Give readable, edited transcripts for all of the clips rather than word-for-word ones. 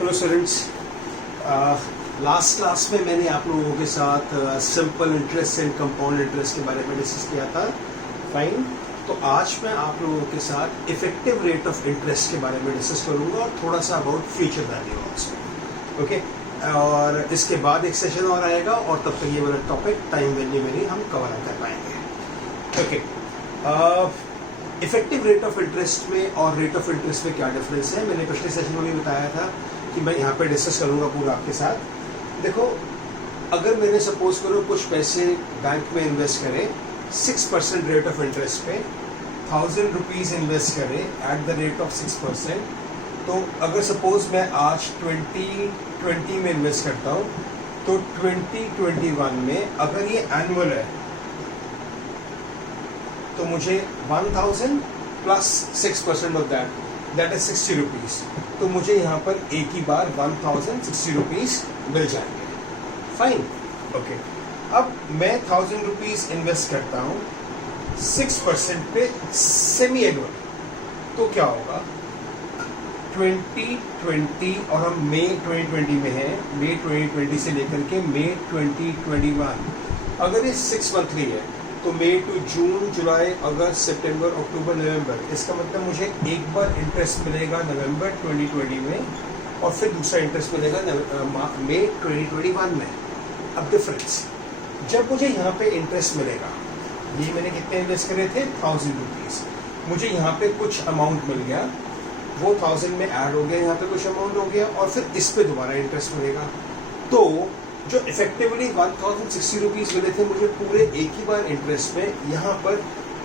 Hello students, last class में मैंने आप लोगों के साथ simple interest and compound interest के बारे में डिस्कस किया था। फाइन। तो आज मैं आप लोगों के साथ इफेक्टिव रेट ऑफ इंटरेस्ट के बारे में डिस्कस करूंगा और थोड़ा सा about future value also. Okay, और इसके बाद एक सेशन और आएगा और तब तक ये वाला टॉपिक टाइम वैल्यू में ही हम कवर कर पाएंगे। Okay, effective rate of interest में और रेट ऑफ इंटरेस्ट में क्या डिफरेंस है, मैंने पिछले सेशन में भी बताया था कि मैं यहाँ पे डिस्कस करूँगा पूरा आपके साथ। देखो, अगर मैंने सपोज करो कुछ पैसे बैंक में इन्वेस्ट करें 6% रेट ऑफ इंटरेस्ट पे, 1000 रुपीज़ इन्वेस्ट करें एट द रेट ऑफ 6%, तो अगर सपोज मैं आज 2020 में इन्वेस्ट करता हूँ तो 2021 में अगर ये एनुअल है तो मुझे 1000 plus 6% of that is 60 rupees, तो मुझे यहाँ पर एक ही बार 1060 रुपीज़ मिल जाएंगे। फाइन। ओके, अब मैं 1000 रुपीज़ इन्वेस्ट करता हूँ 6% पे सेमी एनुअल, तो क्या होगा 2020 और हम मई 2020 में हैं, मई 2020 से लेकर के मई 2021, अगर ये 6 मंथली है तो मई टू जून, जुलाई, अगस्त, सितंबर, अक्टूबर, नवंबर, इसका मतलब मुझे एक बार इंटरेस्ट मिलेगा नवंबर 2020 में और फिर दूसरा इंटरेस्ट मिलेगा मई 2021 में। अब डिफरेंस, जब मुझे यहाँ पे इंटरेस्ट मिलेगा, ये मैंने कितने इन्वेस्ट करे थे 1000 रुपीज़, मुझे यहाँ पे कुछ अमाउंट मिल गया, वो 1000 में ऐड हो गया, यहाँ पे कुछ अमाउंट हो गया और फिर इस पे दोबारा इंटरेस्ट मिलेगा, तो जो इफेक्टिवली 1060 रुपीज़ मिले थे मुझे पूरे एक ही बार इंटरेस्ट में, यहाँ पर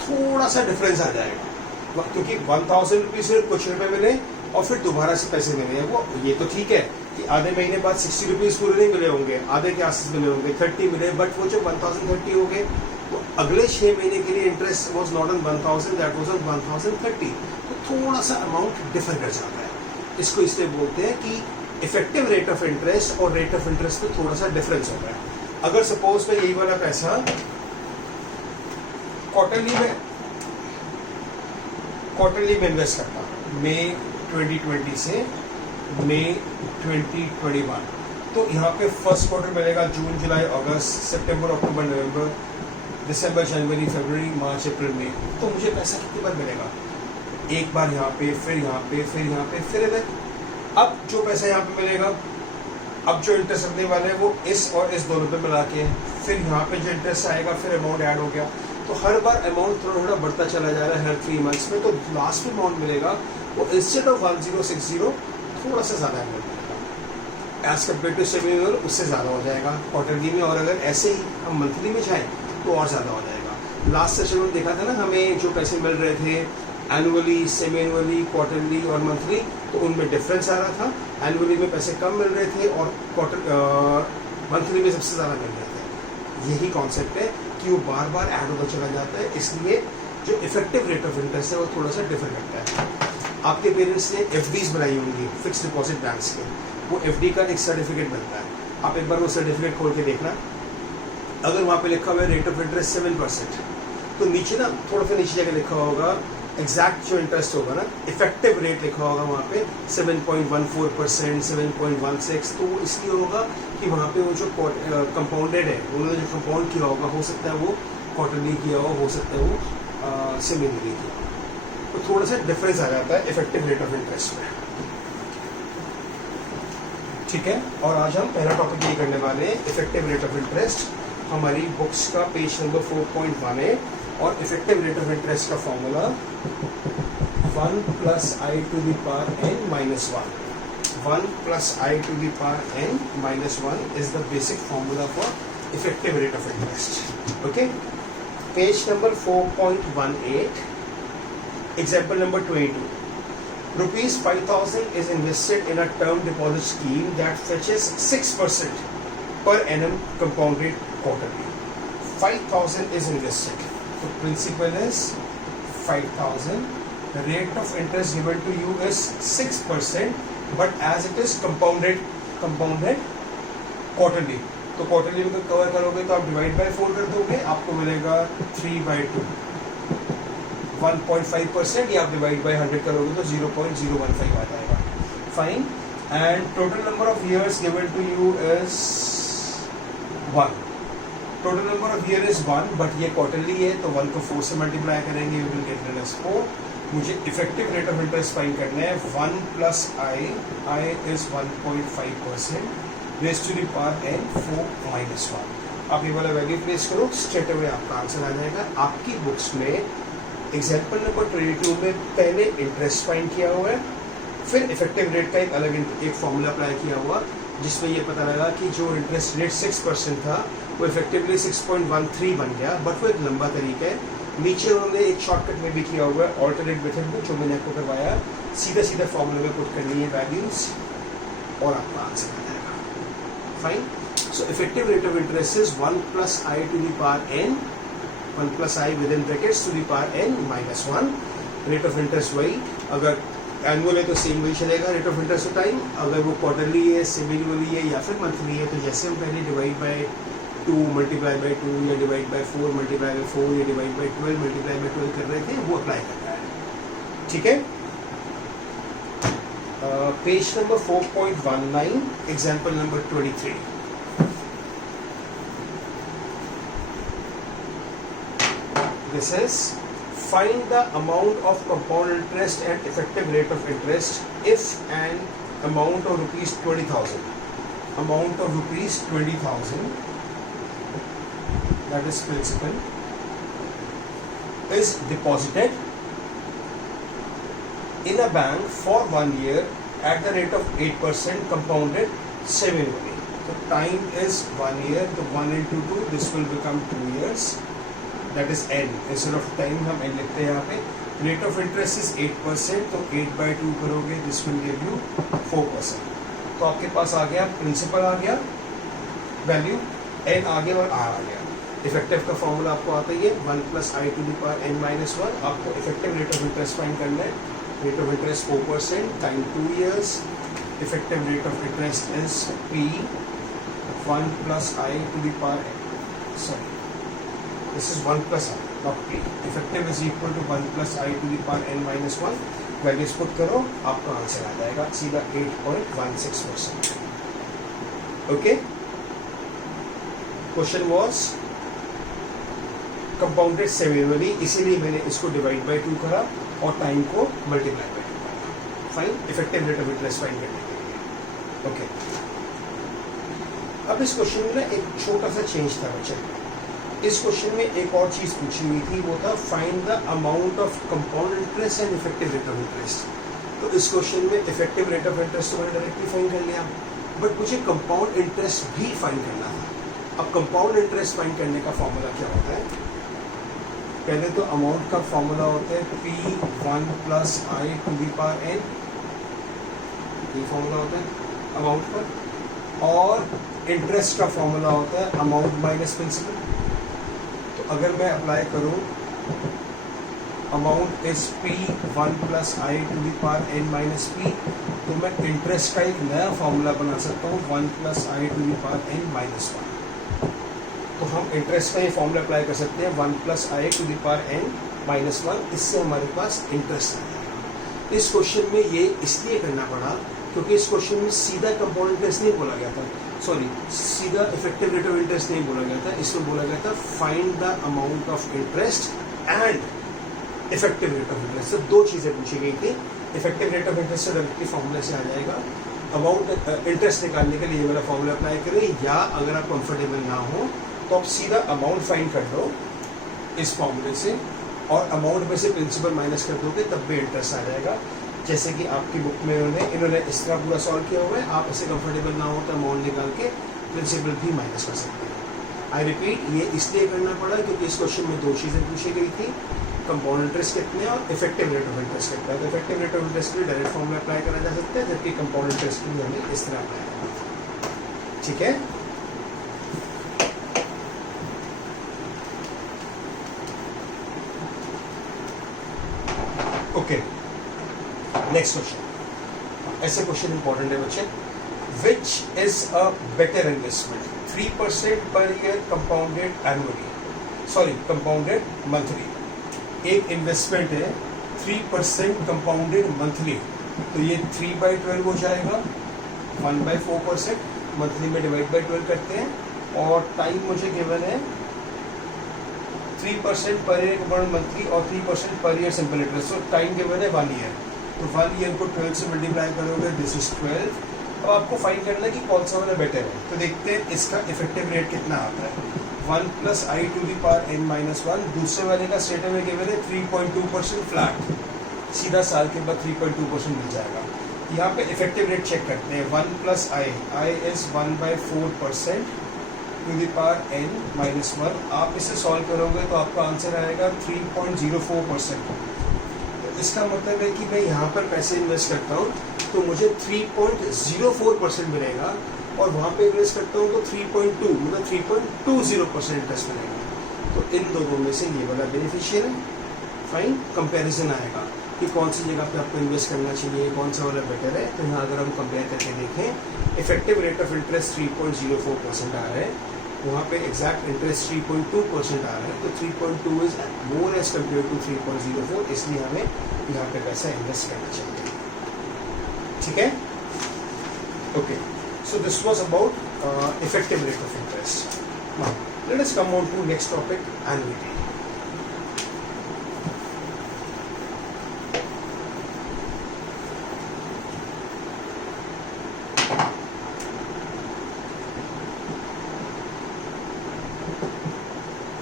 थोड़ा सा डिफरेंस आ जाएगा, क्योंकि 1000 रुपीज़ में कुछ रुपए मिले और फिर दोबारा से पैसे मिले हैं। वो ये तो ठीक है कि आधे महीने बाद 60 रुपीज़ पूरे नहीं मिले होंगे, आधे के आसपास मिले होंगे, 30 मिले, बट वो जो 1030 हो गए तो अगले 6 महीने के लिए interest was not on 1000, that was on 1030, तो थोड़ा सा अमाउंट डिफर कर जाता है। इसको इसलिए बोलते हैं कि इफेक्टिव रेट ऑफ इंटरेस्ट और रेट ऑफ इंटरेस्ट में थोड़ा सा डिफरेंस होता है। अगर सपोज मैं यही वाला पैसा क्वार्टरली में इन्वेस्ट करता हूँ मई 2020 से मई 2021, तो यहाँ पे फर्स्ट क्वार्टर मिलेगा जून, जुलाई, अगस्त, सितंबर, अक्टूबर, नवंबर, दिसंबर, जनवरी, फरवरी, मार्च, अप्रैल, मई, तो मुझे पैसा कितनी बार मिलेगा, एक बार यहाँ पे, फिर यहाँ पे, फिर यहाँ पे, फिर इधर। अब जो पैसा यहाँ पे मिलेगा, अब जो इंटरेस्ट लगने वाले हैं वो इस और इस दोनों पे मिला के, फिर यहाँ पे जो इंटरेस्ट आएगा फिर अमाउंट ऐड हो गया, तो हर बार अमाउंट थोड़ा थोड़ा बढ़ता चला जा रहा है हर 3 मंथ्स में, तो लास्ट में अमाउंट मिलेगा वो इंस्टेड ऑफ 1060 थोड़ा सा ज़्यादा अमाउंट मिलेगा as compare to semi annual, उससे ज़्यादा हो जाएगा क्वार्टरली में, और अगर ऐसे ही हम मंथली में जाएँ तो और ज़्यादा हो जाएगा। लास्ट सेशन में देखा था ना, हमें जो पैसे मिल रहे थे एनुअली, सेमी एनुअली, क्वार्टरली और मंथली, तो उनमें डिफरेंस आ रहा था। एनुअली में पैसे कम मिल रहे थे और मंथली में सबसे ज़्यादा मिल रहे थे। यही कॉन्सेप्ट है कि वो बार बार ऐड होता चला जाता है, इसलिए जो इफेक्टिव रेट ऑफ इंटरेस्ट है वो थोड़ा सा डिफर करता है। आपके पेरेंट्स ने FDs बनाई होंगी, फिक्स डिपॉजिट बैंक्स के, वो FD का एक सर्टिफिकेट बनता है, आप एक बार वो सर्टिफिकेट खोल के देखना, अगर वहाँ पे लिखा हुआ है रेट ऑफ इंटरेस्ट 7%, तो नीचे ना थोड़ा सा नीचे जाकर लिखा होगा एग्जैक्ट जो इंटरेस्ट होगा ना, इफेक्टिव रेट लिखा होगा वहाँ पे 7.14%, 7.16, तो वो इसलिए होगा कि वहाँ पे वो जो कंपाउंडेड है, उन्होंने जो कंपाउंड किया होगा, हो सकता है वो क्वार्टरली किया हो सकता है वो सेमी एनुअली किया हो, तो थोड़ा सा डिफरेंस आ जाता है इफेक्टिव रेट ऑफ इंटरेस्ट में। ठीक है, और आज हम पहला टॉपिक ये करने वाले हैं इफेक्टिव रेट ऑफ इंटरेस्ट, हमारी बुक्स का पेज नंबर 4.18, और इफेक्टिव रेट ऑफ इंटरेस्ट का formula 1 + i to the power n minus 1. 1 + i to the power n minus 1 is the basic formula for effective rate of interest. Okay? Page number 4.18. Example number 22. Rupees 5,000 is invested in a term deposit scheme that fetches 6% per annum compounded quarterly. 5,000 is invested. So principal is 5,000. The rate of interest given to you is 6%, but as it is compounded quarterly, तो quarterly में cover करोगे तो आप divide by 4 कर दोगे, आपको मिलेगा 3/2, 1.5%, या आप डिवाइड बाय 100 करोगे तो 0.015 आ जाएगा। Fine. and total number of years given to you is 1. Total number of year is 1, but ये क्वार्टरली है तो 1 को 4 से मल्टीप्लाई करेंगे, वी विल गेट ऋण 4. मुझे effective rate of interest find करना है. 1 plus I, I is 1.5%, raise to the power n 4 minus 1. आप ये वाला वैल्यू प्लेस करो, स्ट्रेट अवे आपका आंसर आ जाएगा. आपकी बुक्स में एग्जाम्पल नंबर 22 में पहले इंटरेस्ट फाइंड किया हुआ है, फिर इफेक्टिव रेट का एक अलग एक फॉर्मूला अप्लाई किया हुआ, जिसमें ये पता लगा कि जो इंटरेस्ट रेट 6% था वो इफेक्टिवली 6.13 बन गया, बट वो एक लंबा तरीका है. नीचे उन्होंने एक शॉर्टकट में भी किया हुआ है ऑल्टरनेट मेथड में, जो मैंने आपको करवाया. सीधा सीधा फॉर्मूले में पुट करनी है वैल्यूज और आपका आंसर आ जाएगा. Fine. So effective rate of interest is 1 plus I to the power n, 1 plus I within brackets to the power n minus 1. Rate of interest वही, अगर एनुअल है तो सेम वही चलेगा रेट ऑफ इंटरेस्ट टाइम. अगर वो quarterly है, सेमीनुअली है या फिर मंथली है, तो जैसे हम पहले डिवाइड बाय 2 मल्टीप्लाई बाय 2 या डिवाइड बाय 4 मल्टीप्लाई बाय 4 या डिवाइड बाय 12 मल्टीप्लाई बाय 12 कर रहे थे, वो अप्लाई करना है. ठीक है. Page number 4.19, example number 23. This is find the amount of compound interest and effective rate of interest if an amount of rupees 20,000, amount of rupees 20,000, that is principal, is deposited in a bank for 1 year at the rate of 8% compounded semi-annually. So time is 1 year, so 1 into 2, this will become 2 years. That is n. Instead of time हम n लिखते हैं यहाँ पे. Rate of interest is 8%, तो 8/2 करोगे, this will give you 4%. तो आपके पास आ गया प्रिंसिपल, आ गया वैल्यू, n आ गया और r आ गया. इफेक्टिव का फॉर्मूला आपको आता ही है 1 plus I to the power n minus 1. आपको effective rate of interest find करना है. Rate of interest 4%, time 2 years. Effective rate of interest is p 1 plus I to the power n. This is 1 plus I, not p. Effective is equal to 1 plus I to the power n minus 1. Values put करो, आपका answer आ जाएगा सीधा 8.16%. Okay. Question was compounded semi-annually, इसीलिए मैंने इसको divide by 2 करा और टाइम को मल्टीप्लाई बाय 2 करा. Fine. Effective rate of interest find करने के लिए. ओके. अब इस क्वेश्चन में ना एक छोटा सा चेंज था बच्चे. इस क्वेश्चन में एक और चीज पूछी हुई थी, वो था find the amount of compound interest and effective rate of interest. तो इस क्वेश्चन में इफेक्टिव रेट ऑफ इंटरेस्ट तो मैंने डायरेक्टली फाइंड कर लिया, बट मुझे कंपाउंड इंटरेस्ट भी फाइंड करना था. अब कंपाउंड इंटरेस्ट फाइंड करने का फॉर्मूला क्या होता है? पहले तो अमाउंट का फॉर्मूला होता है p1 plus I to the power n. ये फॉर्मूला होता है अमाउंट पर. और इंटरेस्ट का फॉर्मूला होता है अमाउंट माइनस प्रिंसिपल. अगर मैं अप्लाई करूं amount is p1 plus I to the power n minus p, तो मैं इंटरेस्ट का एक नया फॉर्मूला बना सकता हूं 1 plus I to the power n minus 1. तो हम इंटरेस्ट का ये फॉर्मूला अप्लाई कर सकते हैं 1 plus I to the power n minus 1. इससे हमारे पास इंटरेस्ट आ जाएगा. इस क्वेश्चन में ये इसलिए करना पड़ा क्योंकि इस क्वेश्चन में सीधा कंपाउंड इंटरेस्ट नहीं बोला गया था, सॉरी सीधा इफेक्टिव रेट ऑफ इंटरेस्ट नहीं बोला गया था. इसमें बोला गया था find the amount of interest and effective rate of interest. तो दो चीजें पूछी गई थी. इफेक्टिव रेट ऑफ इंटरेस्ट से डायरेक्टली फॉर्मूले से आ जाएगा. अमाउंट इंटरेस्ट निकालने के लिए ये वाला फॉर्मूला अप्लाई करें, या अगर आप कंफर्टेबल ना हो तो आप सीधा अमाउंट फाइंड कर दो इस फॉर्मूले से, और अमाउंट में से प्रिंसिपल माइनस कर दोगे तब भी इंटरेस्ट आ जाएगा. जैसे कि आपकी बुक में इन्होंने इस तरह पूरा सॉल्व किया हुआ है. आप इससे कंफर्टेबल ना हो तो अमाउंट निकाल के प्रिंसिपल भी माइनस कर सकते हैं. आई रिपीट, ये इसलिए करना पड़ा क्योंकि इस क्वेश्चन में दो चीज़ें पूछी गई थी, कंपाउंड इंटरेस्ट कितने और इफेक्टिव रेट ऑफ इंटरेस्ट कितना है. तो इफेक्टिव रेट ऑफ इंटरेस्ट के लिए डायरेक्ट फॉर्मूला अप्लाई करा जा सकता है, जबकि कंपाउंड इंटरेस्ट के लिए हमें इस तरह अप्लाई करना. ठीक है. ओके. Next question. ऐसे क्वेश्चन इंपॉर्टेंट है बच्चे. Which is a better investment, 3% पर year compounded annually, sorry compounded monthly. एक इन्वेस्टमेंट है 3% कंपाउंडेड मंथली, तो ये 3/12 हो जाएगा 1/4%, मंथली में डिवाइड बाई 12 करते हैं, और टाइम मुझे गिवन है 3% पर ईयर कंपाउंड मंथली और 3% पर ईयर सिंपल इंटरेस्ट। सो टाइम गिवन है 1 ईयर, तो 1 ईयर को 12 से मल्टीप्लाई करोगे, दिस इज 12। अब आपको फाइंड करना है कि कौन सा वाला बेटर है, तो देखते हैं इसका इफेक्टिव रेट कितना आता है। 1 + i to the power n-1, दूसरे वाले का स्टेटमेंट में गिवन है 3.2% फ्लैट, सीधा साल के बाद 3.2% मिल जाएगा। यहाँ पे इफेक्टिव रेट चेक करते हैं, 1 + i is 1/4% to the power n-1। आप इसे सॉल्व करोगे तो आपका आंसर आएगा 3.04%। तो इसका मतलब है कि मैं यहाँ पर पैसे इन्वेस्ट करता हूँ तो मुझे 3.04% मिलेगा, और वहाँ पे इन्वेस्ट करता हूँ तो 3.2 मतलब 3.20% इंटरेस्ट मिलेगा। तो इन दोनों में से ये वाला बेनिफिशियल है। फाइन, कंपैरिजन आएगा कि कौन सी जगह पे आपको इन्वेस्ट करना चाहिए, कौन सा वाला बेटर है। तो यहाँ अगर हम कंपेयर करके देखें, इफेक्टिव रेट ऑफ इंटरेस्ट 3.04% आ रहा है, वहाँ पे एग्जैक्ट इंटरेस्ट 3.2% आ रहा है, तो 3.2 is more as compare to 3.04, इसलिए हमें यहाँ पे पैसा इन्वेस्ट करना चाहिए। ठीक है, okay. So this was about effective rate of interest. Now let us come on to next topic, annuity.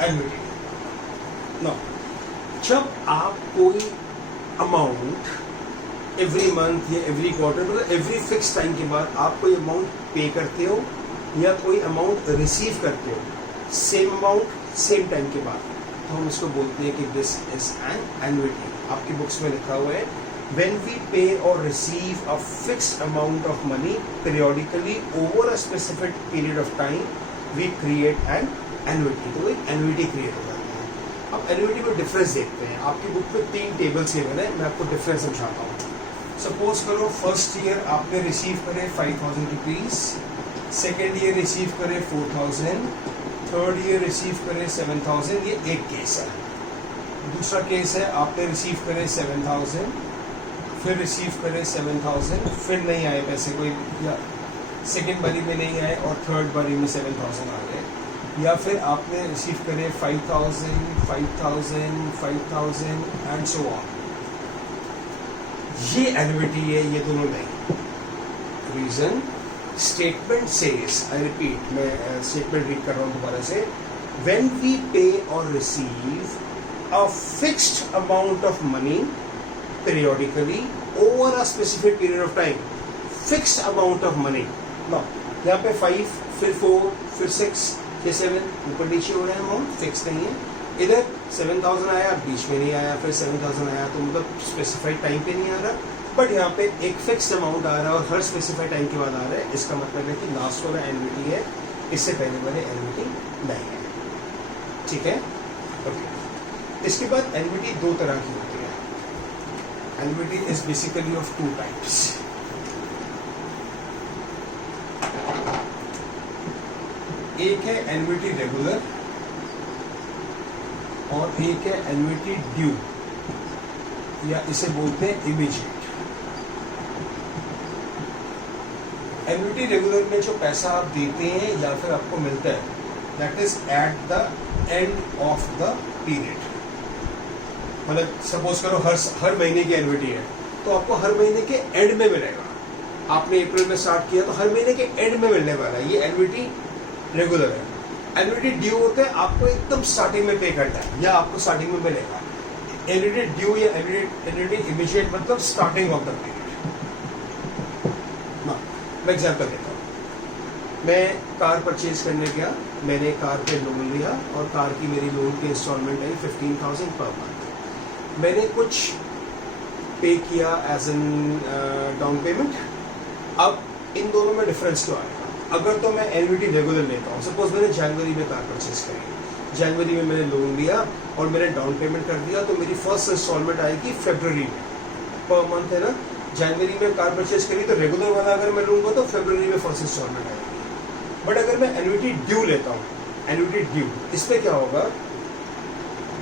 Annuity. Now जब आप कोई अमाउंट एवरी मंथ या एवरी क्वार्टर मतलब एवरी फिक्स टाइम के बाद आप कोई अमाउंट पे करते हो या कोई अमाउंट रिसीव करते हो, सेम अमाउंट सेम टाइम के बाद, तो हम इसको बोलते हैं कि दिस इज एन एन्युटी। आपकी बुक्स में लिखा हुआ है, when we pay or receive a fixed amount of money periodically over a specific period of time we create an annuity. तो एक एन्युटी क्रिएट हो जाती है। अब एन्युटी में डिफरेंस देखते हैं। आपकी बुक में 3 टेबल्स गिवन है, मैं आपको डिफरेंस समझाता हूँ। सपोज करो फर्स्ट ईयर आपने रिसीव करे 5,000 रुपीज, सेकेंड ईयर रिसीव करे 4,000, थर्ड ईयर रिसीव करे 7,000। ये एक केस है। दूसरा केस है आपने रिसीव करे 7,000, फिर रिसीव करे 7,000, फिर नहीं आए पैसे कोई, या सेकेंड बारी में नहीं आए और थर्ड बारी में 7,000 आ गए, या फिर आपने रिसीव करे 5,000, 5,000, 5,000 एंड सो ऑन। ये एन्युटी है, ये दोनों नहीं। Reason, statement says, I repeat, मैं स्टेटमेंट रीड कर रहा हूं दोबारा से, when we pay or receive a fixed amount of money periodically over a specific period of time, fixed amount of money. Now यहाँ पे 5, फिर 4, फिर 6, फिर 7, ऊपर नीचे हो रहा है, अमाउंट फिक्स नहीं है। इधर 7,000 आया, बीच में नहीं आया, फिर 7,000 आया, तो मतलब स्पेसिफाइड टाइम पे नहीं आ रहा, बट यहाँ पे एक फिक्स अमाउंट आ रहा है और हर स्पेसिफाइड टाइम के बाद आ रहा है। इसका मतलब है कि लास्ट वाला एन्युटी है, इससे पहले वाले एन्युटी नहीं है। ठीक है, ओके। इसके बाद एन्युटी 2 तरह की होती है। Annuity is basically of 2 types. एक है एन्युटी रेगुलर और एक है एन्युटी ड्यू, या इसे बोलते हैं इमीडिएट। एन्युटी रेगुलर में जो पैसा आप देते हैं या फिर आपको मिलता है, that is eight the end of the period. मतलब सपोज करो हर महीने की एन्युटी है, तो आपको हर महीने के एंड में मिलेगा। आपने अप्रैल में स्टार्ट किया तो हर महीने के एंड में मिलने वाला है, ये एन्युटी रेगुलर है। एन्युटी ड्यू होते हैं, आपको एकदम स्टार्टिंग में पे करना है या आपको स्टार्टिंग में मिलेगा। एन्युटी ड्यू या एन्युटी इमीडिएट मतलब स्टार्टिंग ऑफ द पीरियड। मैं एग्जांपल देता हूँ। मैं कार परचेज करने गया, मैंने कार पे लोन लिया और कार की मेरी लोन की इंस्टॉलमेंट आई 15,000 पर मंथ। मैंने कुछ पे किया एज एन डाउन पेमेंट। अब इन दोनों में डिफरेंस क्यों आएगा? अगर तो मैं एन्युटी रेगुलर लेता हूँ, सपोज मैंने जनवरी में कार परचेज करी, जनवरी में मैंने लोन लिया और मैंने डाउन पेमेंट कर दिया, तो मेरी फर्स्ट इंस्टॉलमेंट आएगी फरवरी में, पर मंथ है ना। जनवरी में कार परचेज करी तो रेगुलर वाला अगर मैं लूँगा तो फरवरी में फर्स्ट इंस्टॉलमेंट आएगी। बट अगर मैं एन्युटी ड्यू लेता हूँ, एन्युटी ड्यू, इस पर क्या होगा,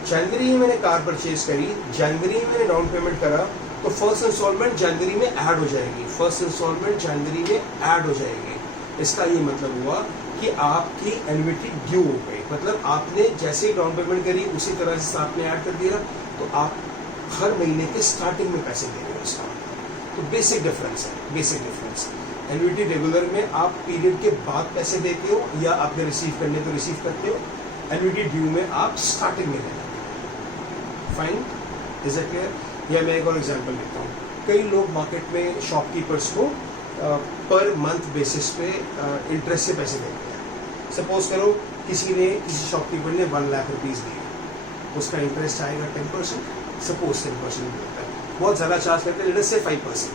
जनवरी में मैंने कार परचेज करी, जनवरी में मैंने डाउन पेमेंट करा, तो फर्स्ट इंस्टॉलमेंट जनवरी में ऐड हो जाएगी, फर्स्ट इंस्टॉलमेंट जनवरी में ऐड हो जाएगी। इसका ये मतलब हुआ कि आपकी एन्युटी ड्यू हो गई, मतलब आपने जैसे ही डाउन पेमेंट करी उसी तरह से आपने ऐड कर दिया, तो आप हर महीने के स्टार्टिंग में पैसे दे रहे हो उसका। तो बेसिक डिफरेंस है, बेसिक डिफरेंस। एन्युटी रेगुलर में आप पीरियड के बाद पैसे देते हो या आपने रिसीव करने तो रिसीव करते हो, एन्युटी ड्यू में आप स्टार्टिंग में देते हो। Fine, is it clear? या मैं एक और एग्जांपल देता हूँ। कई लोग मार्केट में शॉपकीपर्स को पर मंथ बेसिस पे इंटरेस्ट से पैसे देते हैं। सपोज करो किसी शॉपकीपर ने 1 लाख रुपीज़ दिए, उसका इंटरेस्ट आएगा 10%, सपोज 10% देता है, बहुत ज़्यादा चार्ज करते हैं, लेट्स से 5%।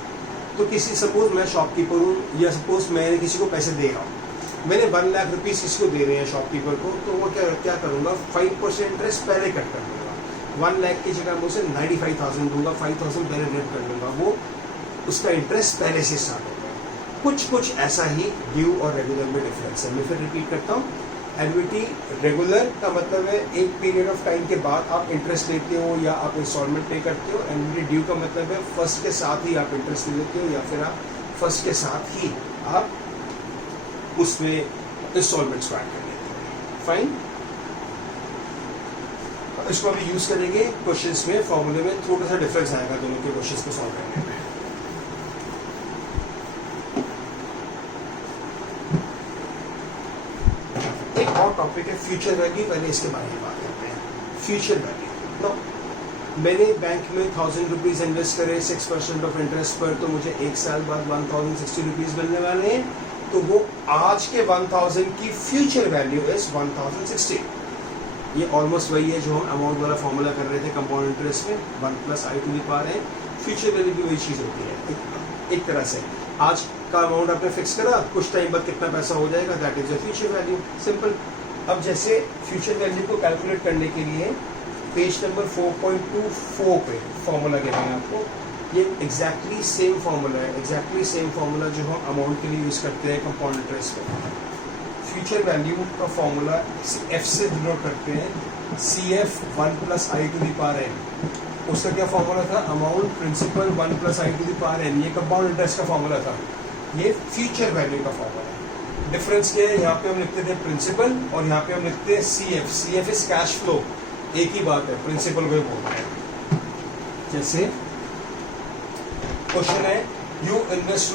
तो सपोज मैं शॉपकीपर हूँ या सपोज मैं किसी को पैसे दे रहा हूँ, मैंने 1 लाख रुपीज़ किसको दे रहे हैं शॉपकीपर को, तो वो क्या करूँगा, 5% इंटरेस्ट पहले कट कर दूँगा। 1 लाख की जगह मैं उसे 95,000 दूंगा, 5,000 पहले रेट कर लूँगा, वो उसका इंटरेस्ट पहले से स्टार्ट होगा। कुछ ऐसा ही ड्यू और रेगुलर में डिफरेंस है। मैं फिर रिपीट करता हूँ, एन्युटी रेगुलर का मतलब है एक पीरियड ऑफ टाइम के बाद आप इंटरेस्ट लेते हो या आप इंस्टॉलमेंट पे करते हो। एन्युटी ड्यू का मतलब है फर्स्ट के साथ ही आप इंटरेस्ट ले लेते हो या फिर आप फर्स्ट के साथ ही आप उसमें इंस्टॉलमेंट स्टार्ट कर लेते हो। फाइन, इसको अभी यूज करेंगे क्वेश्चंस में, फॉर्मूले में थोड़ा सा डिफरेंस आएगा दोनों के क्वेश्चंस को सॉल्व करने में। एक और टॉपिक है फ्यूचर वैल्यू, पहले इसके बारे में बात करते हैं। फ्यूचर वैल्यू, तो मैंने बैंक में 1000 रुपीज इन्वेस्ट करे 6% ऑफ इंटरेस्ट पर, तो मुझे 1 साल बाद 1060 रुपीज मिलने वाले हैं, तो वो आज के 1000 की फ्यूचर वैल्यू इज 1060। ये ऑलमोस्ट वही है जो हम अमाउंट वाला फॉर्मूला कर रहे थे कंपाउंड इंटरेस्ट में, 1 + i⁻n। फ्यूचर वैल्यू भी वही चीज़ होती है एक तरह से। आज का अमाउंट आपने फिक्स करा, कुछ टाइम बाद कितना पैसा हो जाएगा, that is the future value, simple. अब जैसे फ्यूचर वैल्यू को कैलकुलेट करने के लिए पेज नंबर 4.24 पे फॉर्मूला गिवन है आपको। ये एग्जैक्टली सेम फॉर्मूला है, एग्जैक्टली सेम फॉर्मूला जो हम अमाउंट के लिए यूज़ करते हैं कंपाउंड इंटरेस्ट में। फ्यूचर वैल्यू का फॉर्मूला एफ से डिनोट करते हैं, CF 1 + i⁻n। उसका क्या फॉर्मूला था, अमाउंट प्रिंसिपल 1 + i⁻n, ये कंपाउंड इंटरेस्ट का फॉर्मूला था। ये फ्यूचर वैल्यू का फॉर्मूला है। डिफरेंस क्या है, यहाँ पे हम लिखते थे प्रिंसिपल और यहाँ पे हम लिखते हैं CF। CF is cash flow, एक ही बात है, प्रिंसिपल को बोलते हैं। जैसे क्वेश्चन है, you invest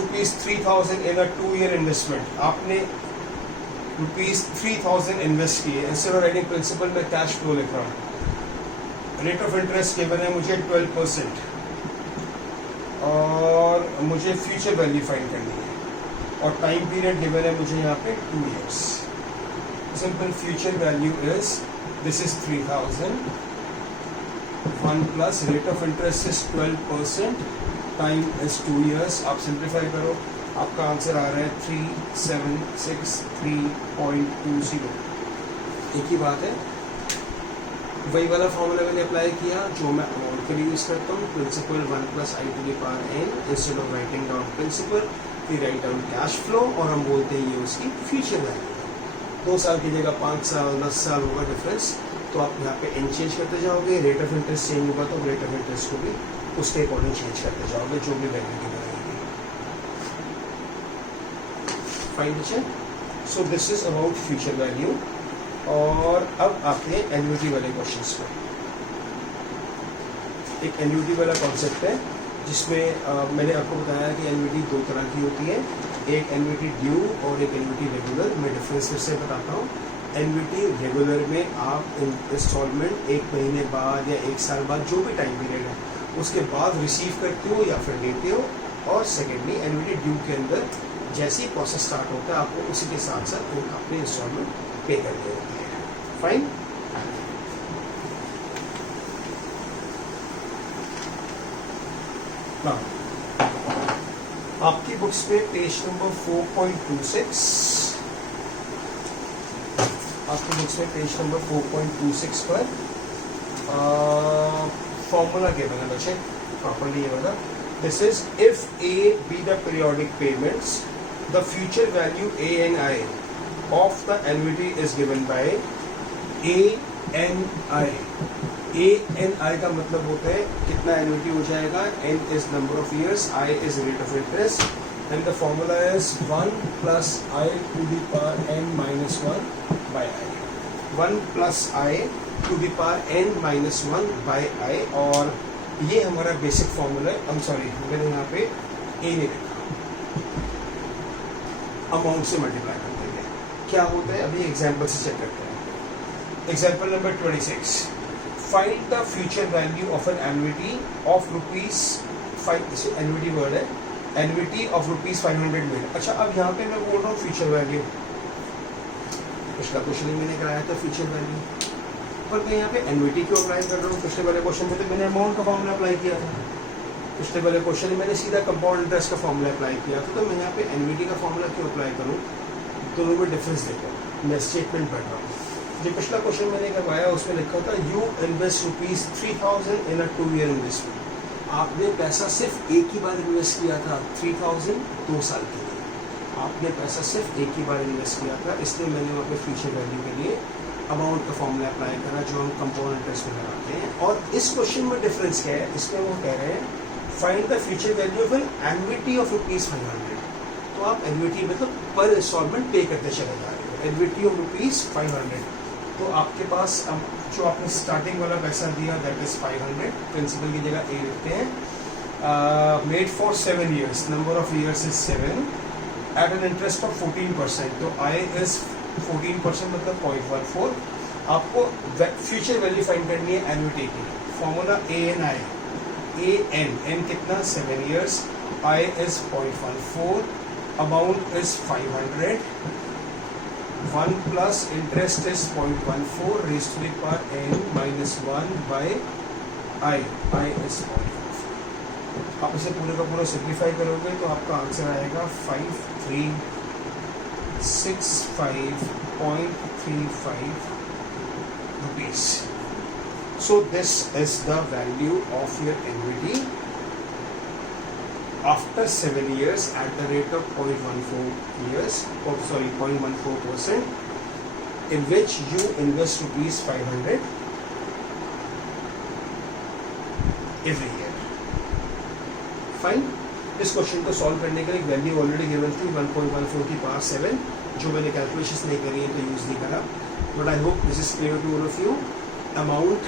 ₹3000 in a 2-year investment. आपने ₹3000 इन्वेस्ट किए, इंस्टेड ऑफ राइटिंग प्रिंसिपल में कैश फ्लो लिख रहा हूँ। रेट ऑफ इंटरेस्ट गिवन है मुझे 12% और मुझे फ्यूचर वैल्यू फाइंड करनी है और टाइम पीरियड गिवन है मुझे यहाँ पे 2 years। Simple future value is this is 3000, 1 plus rate of interest is 12%, time is 2 years। आप सिंप्लीफाई करो, आपका आंसर आ रहा है 3763.20। एक ही बात है, वही वाला फॉर्मूला मैंने अप्लाई किया जो मैं अमाउंट के लिए यूज़ करता हूँ, principal 1 + i⁻n। Instead of writing down principal we write down cash flow और हम बोलते हैं ये उसकी फ्यूचर वैल्यू है। 2 साल की जगह 5 साल 10 साल होगा डिफरेंस, तो आप यहाँ पे एन चेंज करते जाओगे, रेट ऑफ इंटरेस्ट चेंज होगा तो रेट ऑफ इंटरेस्ट को भी उसके अकॉर्डिंग चेंज करते जाओगे जो भी वैल्यू की बनाएगी। फाइन बच्चे, so this is about future value. और अब आते हैं एन्युटी वाले क्वेश्चंस पे। एक एन्युटी वाला कॉन्सेप्ट है जिसमें मैंने आपको बताया कि एन्युटी 2 तरह की होती है, एक एन्युटी ड्यू और एक एन्युटी रेगुलर। मैं डिफरेंस फिर से बताता हूँ। एन्युटी रेगुलर में आप इंस्टॉलमेंट 1 महीने बाद या 1 साल बाद जो भी टाइम पीरियड है उसके बाद रिसीव करते हो या फिर लेते हो। और सेकेंडली एन्युटी ड्यू के अंदर जैसे ही प्रोसेस स्टार्ट होता है आपको उसी के साथ साथ अपने इंस्टॉलमेंट पे करनी होती है। फाइन, आपकी बुक्स में पेज नंबर 4.26, आपकी बुक्स में पेज नंबर 4.26 पर फॉर्मूला गिवन है बच्चे, प्रॉपर्ली ये वाला। This is if A be the periodic payments, the future value ANI of the annuity is given by A N I, A N I का मतलब होता है कितना एन्युटी हो जाएगा, N is number of years, I is rate of interest, and the formula is 1 plus I to the power N minus 1 by I, 1 plus I to the power N minus 1 by I, और ये हमारा basic formula है। Sorry, मैंने यहाँ पे ए नहीं लिखा, amount से मल्टीप्लाई कर देंगे। क्या होता है अभी एग्जाम्पल से चेक करते हैं। Example number 26, find the future value of an annuity of rupees, annuity word है, एन्युटी ऑफ रुपीज 500 मिल। अच्छा, अब यहाँ पे मैं बोल रहा हूँ फ्यूचर वैल्यू, पिछला क्वेश्चन ही मैंने कराया था फ्यूचर वैल्यू, पर मैं यहाँ पे एन्युटी क्यों अप्लाई कर रहा हूँ? पिछले वाले क्वेश्चन में तो मैंने अमाउंट का फॉर्मूला अप्लाई किया था, पिछले वाले क्वेश्चन में मैंने सीधा कंपाउंड इंटरेस्ट का फॉर्मूला अप्लाई किया था, तो मैं यहाँ पे एन्युटी का फॉर्मूला क्यों अप्लाई करूँ? दोनों में डिफरेंस देखो, मैं स्टेटमेंट पढ़ रहा हूँ। जो पिछला क्वेश्चन मैंने करवाया उसमें लिखा था you invest rupees 3000 in a 2 year investment. आपने पैसा सिर्फ एक ही बार इन्वेस्ट किया था, 3000 2 साल के लिए आपने पैसा सिर्फ एक ही बार इन्वेस्ट किया था, इसलिए मैंने वहाँ पे फ्यूचर वैल्यू के लिए अमाउंट का फॉर्मूला अप्लाई करा जो हम कंपाउंड इंटरेस्ट में लगाते हैं। और इस क्वेश्चन में डिफरेंस क्या है, इसमें वो कह रहे हैं find the future value of an annuity of rupees 500। तो आप एन्युटी मतलब पर इंस्टॉलमेंट पे करते चले जा रहे हो, एन्युटी ऑफ रुपीज 500। तो आपके पास जो आपने स्टार्टिंग वाला पैसा दिया दैट इज 500, प्रिंसिपल की जगह ए लिखते हैं, made for 7 years, number of years is 7, at an interest of 14%। तो आई इज 14% मतलब 0.14। आपको फ्यूचर वैल्यू फाइंड करनी है एन्युटी की, formula A N I, A n कितना 7 years, I is 0.14, amount is 500, 1 plus interest is 0.14 raised to the power n minus 1 by i, I is 0.14। आप इसे पूरे का पूरा सिंप्लीफाई करोगे तो आपका आंसर आएगा 5365.35 rupees. So this is the value of your annuity after 7 years at the rate of 0.14%, in which you invest rupees 500 every year. Fine. इस क्वेश्चन को सॉल्व करने के लिए वैल्यू ऑलरेडी गिवन थी 1.14 की पावर 7, जो मैंने कैलकुलेशंस नहीं करी है तो यूज नहीं करा, but I hope this is clear to all of you. Amount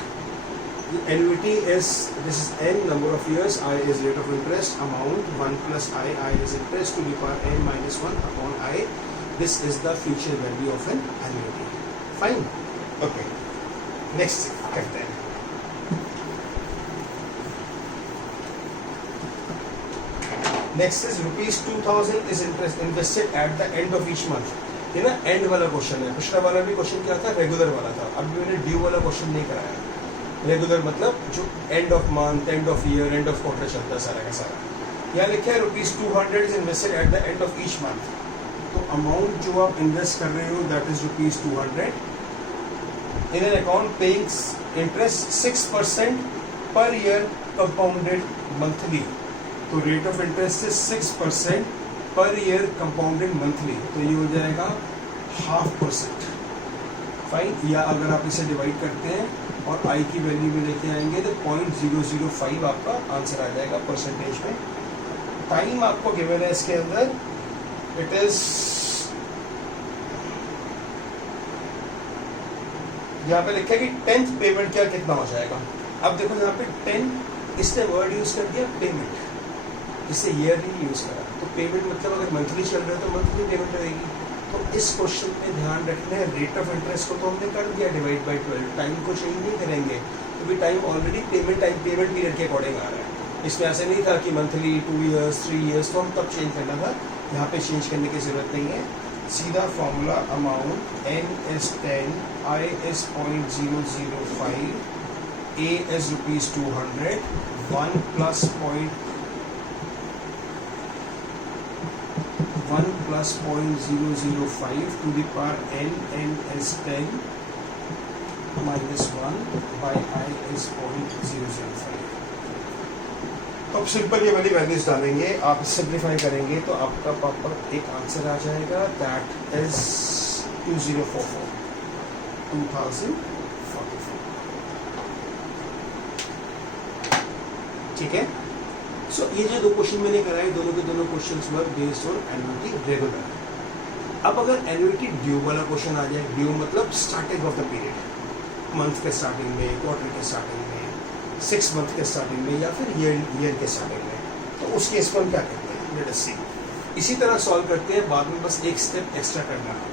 annuity is, this is n number of years, I is rate of interest, amount 1 plus I is interest to the power n minus 1 upon I. This is the future value of an annuity. Fine. Okay. Next करते हैं। Next is rupees 2000 is interest invested at the end of each month. ये ना and वाला question है, पिछला वाला भी question क्या था, रेगुलर वाला था। अब मैंने ड्यू वाला क्वेश्चन नहीं कराया। रेगुलर मतलब जो end of month, end of year, end of quarter चलता है सारा का सारा। यहाँ लिखा है rupees 200 is invested at the end of each month. तो अमाउंट जो आप इन्वेस्ट कर रहे हो that is rupees 200 in an account paying interest 6% per year compounded monthly. तो rate of interest is 6% per year compounded monthly, तो ये हो जाएगा 0.5%। फाइन। या अगर आप इसे डिवाइड करते हैं और आई की वैल्यू में लेके आएंगे तो 0.005 आपका आंसर आ जाएगा परसेंटेज में। टाइम आपको गिवन है इसके अंदर, इट इज यहाँ पे लिखा है कि 10th पेमेंट क्या कितना हो जाएगा। अब देखो यहाँ पे 10 इसने वर्ड यूज कर दिया पेमेंट, इससे ईयरली यूज करा, तो पेमेंट मतलब अगर मंथली चल रहा है तो मंथली पेमेंट रहेगी। तो इस क्वेश्चन में ध्यान रखना है रेट ऑफ इंटरेस्ट को तो हमने कर दिया डिवाइड बाय 12, टाइम को चेंज नहीं करेंगे क्योंकि टाइम ऑलरेडी पेमेंट पीरियड के अकॉर्डिंग आ रहा है। इसमें ऐसा नहीं था कि मंथली 2 इयर्स 3 इयर्स, तो हम तब चेंज करना था, यहाँ पे चेंज करने की जरूरत नहीं है। सीधा formula amount n is 10, I is 0.005, A is rupees 200, 1 plus 0.005 to the power n is 10 minus 1 by I is 0.005। तो अब सिंपल ये वाली वैल्यूज डालेंगे, आप सिंप्लीफाई करेंगे तो आपका प्रॉपर एक आंसर आ जाएगा दैट इज 2044। ठीक है। सो ये जो 2 क्वेश्चन मैंने कराए, दोनों के दोनों questions were based on annuity regular. अब अगर एन्युटी ड्यू वाला क्वेश्चन आ जाए, ड्यू मतलब starting of the period, month के स्टार्टिंग में, क्वार्टर के स्टार्टिंग में, 6 मंथ के स्टार्टिंग में, या फिर ईयर के स्टार्टिंग में, तो उस केस में हम क्या करते हैं, लेट अस सी। इसी तरह सॉल्व करते हैं, बाद में बस एक स्टेप एक्स्ट्रा करना है।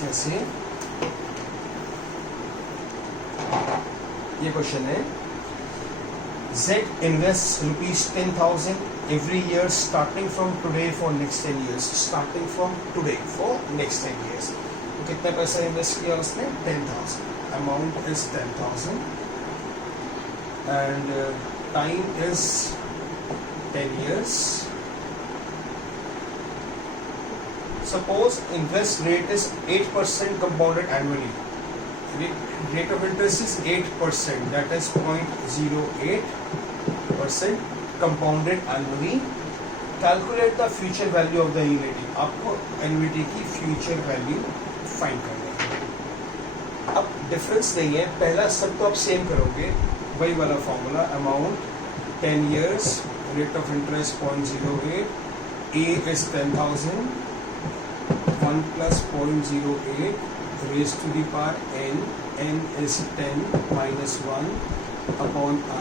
जैसे ये क्वेश्चन है, Z invests ₹10,000 every year starting from today for next 10 years. Starting from today for next 10 years. तो कितना पैसा इन्वेस्ट किया उसने? 10,000. Amount is 10,000 and time is 10 years. Suppose interest rate is 8% compounded annually. Rate of interest is 8%, that is 0.08% compounded annually. Calculate the future value of the annuity. आपको annuity की future value find करनी है। अब difference नहीं है, पहला सब तो आप सेम करोगे, वही वाला formula, amount 10 years, rate of interest 0.08, A is 10,000, 1 plus 0.08 raised to the power n, n is 10 minus 1 upon I।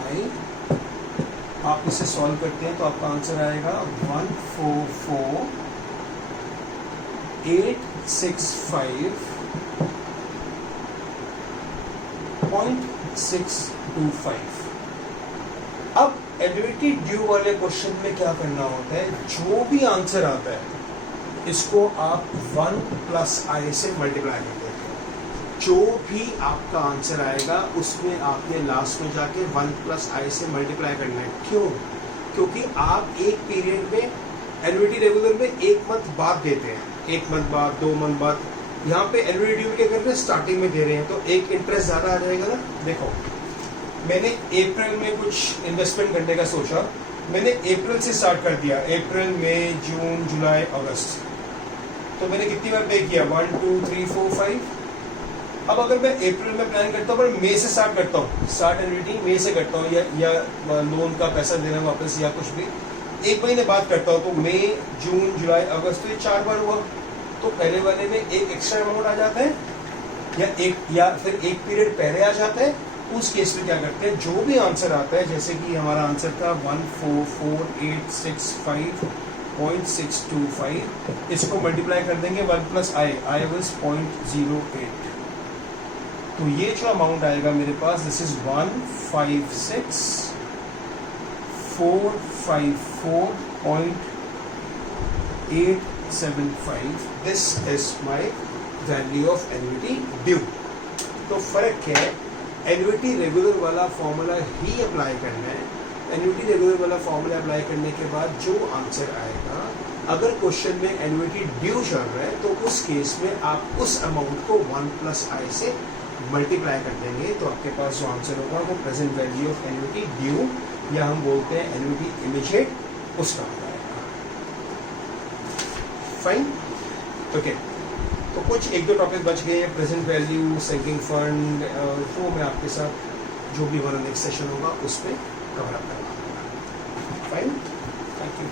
आप इसे सॉल्व करते हैं तो आपका आंसर आएगा 144,865.625। अब एन्युटी ड्यू वाले क्वेश्चन में क्या करना होता है, जो भी आंसर आता है इसको आप 1 प्लस आई से मल्टीप्लाई कर देते हैं। जो भी आपका आंसर आएगा उसमें आपने लास्ट में जाके 1 प्लस आई से मल्टीप्लाई करना है। क्यों? क्योंकि आप एक पीरियड में एन्युटी रेगुलर में 1 मंथ बाद देते हैं, 1 मंथ बाद, 2 मंथ बाद। यहाँ पे एन्युटी ड्यू क्या कर रहे हैं, स्टार्टिंग में दे रहे हैं, तो एक इंटरेस्ट ज़्यादा आ जाएगा ना। देखो, मैंने अप्रैल में कुछ इन्वेस्टमेंट करने का सोचा, मैंने अप्रैल से स्टार्ट कर दिया, अप्रैल, मई, जून, जुलाई, अगस्त। तो मैंने कितनी बार पे किया, 1 2 3 4 5। अब अगर मैं अप्रैल में प्लान करता हूँ पर मई से स्टार्ट करता हूँ, स्टार्ट एन्युटी मई से करता हूँ, या लोन का पैसा देना वापस या कुछ भी 1 महीने बाद करता हूँ, तो मई, जून, जुलाई, अगस्त, तो ये 4 बार हुआ। तो पहले वाले में एक एक्स्ट्रा अमाउंट आ जाता है, या फिर एक पीरियड पहले आ जाता है। उस केस में क्या करते हैं, जो भी आंसर आता है, जैसे कि हमारा आंसर था 144,865.625, इसको मल्टीप्लाई कर देंगे 1 प्लस आई वाज 0.08। तो ये जो अमाउंट आएगा मेरे पास, this is 156,454.875। This is my value of annuity due. तो फर्क क्या है, एन्युटी रेगुलर वाला फॉर्मूला ही अप्लाई करना है। एन्युटी रेगुलर वाला फॉर्मूला अप्लाई करने के बाद जो आंसर आएगा, अगर क्वेश्चन में एन्युटी ड्यू चल रहा है तो उस केस में आप उस अमाउंट को 1 प्लस आई से मल्टीप्लाई कर देंगे, तो आपके पास जो आंसर होगा वो present value of annuity due, या हम बोलते हैं एन्युटी इमीडिएट, उसका हो जाएगा। Fine, okay. तो कुछ 1-2 टॉपिक बच गए हैं, प्रेजेंट वैल्यू, सिंकिंग फंड, वो मैं आपके साथ जो भी हमारा नेक्स्ट सेशन होगा उस पर कवर अप करवा दूँगा। Fine, thank you.